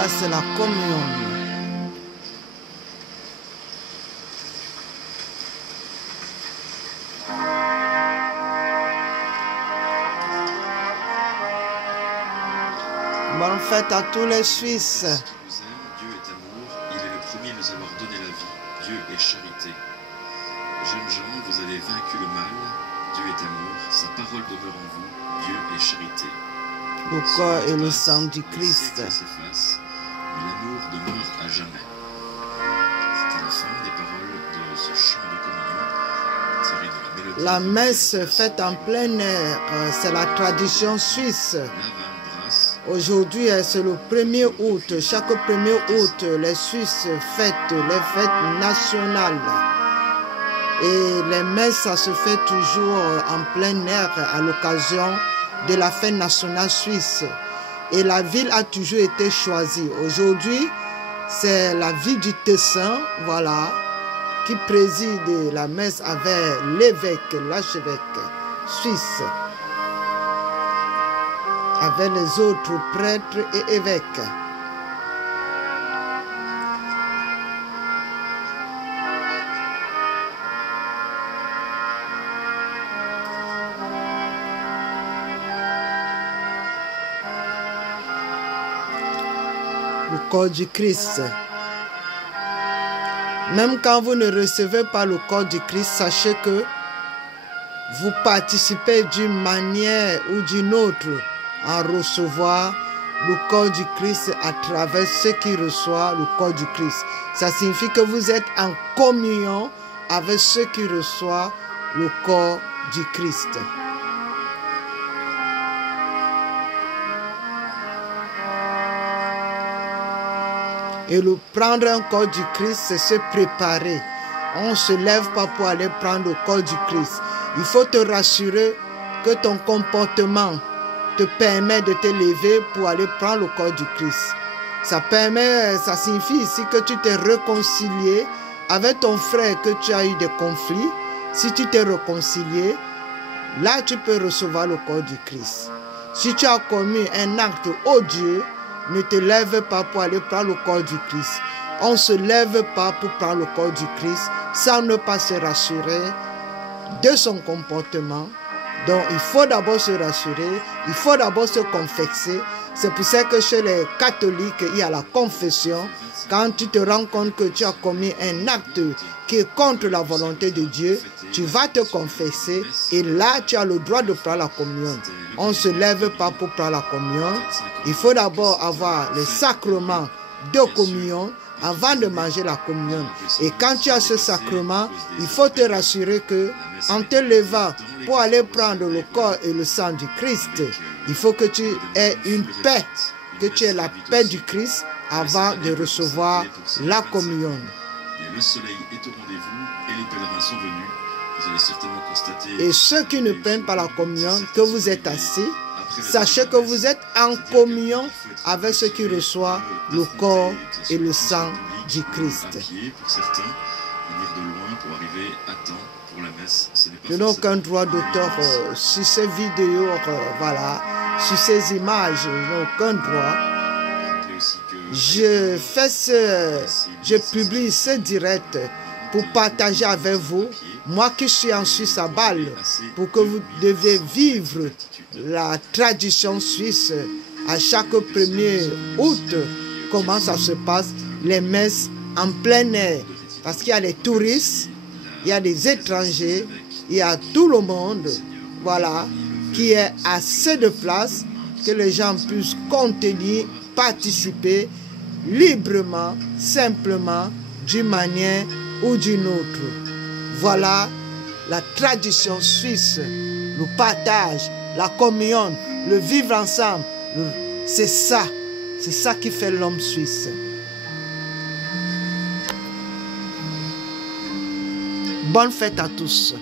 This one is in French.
Là, c'est la communion. Bonne fête à tous les Suisses. Dieu est amour, il est le premier à nous avoir donné la vie. Dieu est charité. Jeunes gens, vous avez vaincu le mal. Dieu est amour, sa parole demeure en vous. Dieu est charité. Le corps et le sang du Christ. Les siècles s'effacent, mais l'amour demeure à jamais. C'était la fin des paroles de ce chant de communion tiré de la mélodie. La messe faite en plein air, c'est la tradition suisse. Aujourd'hui, c'est le 1er août. Chaque 1er août, les Suisses fêtent les fêtes nationales. Et les messes, ça se fait toujours en plein air à l'occasion de la fête nationale suisse. Et la ville a toujours été choisie. Aujourd'hui, c'est la ville du Tessin, voilà, qui préside la messe avec l'évêque, l'archevêque suisse, avec les autres prêtres et évêques. Le corps du Christ. Même quand vous ne recevez pas le corps du Christ, sachez que vous participez d'une manière ou d'une autre à recevoir le corps du Christ à travers ceux qui reçoivent le corps du Christ. Ça signifie que vous êtes en communion avec ceux qui reçoivent le corps du Christ. Et le prendre un corps du Christ, c'est se préparer. On ne se lève pas pour aller prendre le corps du Christ. Il faut te rassurer que ton comportement te permet de te lever pour aller prendre le corps du Christ. Ça signifie ici que tu t'es réconcilié avec ton frère, que tu as eu des conflits. Si tu t'es réconcilié, là tu peux recevoir le corps du Christ. Si tu as commis un acte odieux, ne te lève pas pour aller prendre le corps du Christ. On ne se lève pas pour prendre le corps du Christ sans ne pas se rassurer de son comportement. Donc il faut d'abord se rassurer, il faut d'abord se confesser. C'est pour ça que chez les catholiques, il y a la confession. Quand tu te rends compte que tu as commis un acte qui est contre la volonté de Dieu, tu vas te confesser et là tu as le droit de prendre la communion. On ne se lève pas pour prendre la communion. Il faut d'abord avoir le sacrement de communion avant de manger la communion. Et quand tu as ce sacrement, il faut te rassurer que en te levant pour aller prendre le corps et le sang du Christ, il faut que tu aies une paix, que tu aies la paix du Christ avant de recevoir la communion. Le soleil est au rendez-vous et les pèlerins sont venus. Vous allez certainement constater. Et ceux qui ne prennent pas la communion, que vous êtes assis, sachez que vous êtes en communion avec ceux qui reçoivent le corps et le sang du Christ. Pour certains, venir de loin pour arriver à temps pour la messe. Je n'ai aucun droit d'auteur sur ces vidéos, voilà, sur ces images, je n'ai aucun droit. Je publie ce direct pour partager avec vous, moi qui suis en Suisse à Bâle, pour que vous devez vivre la tradition suisse à chaque 1er août. Comment ça se passe, les messes en plein air, parce qu'il y a des touristes, il y a des étrangers, il y a tout le monde, voilà, qui est assez de place que les gens puissent contenir, participer librement, simplement, d'une manière ou d'une autre. Voilà la tradition suisse, le partage, la communion, le vivre ensemble. C'est ça qui fait l'homme suisse. Bonne fête à tous.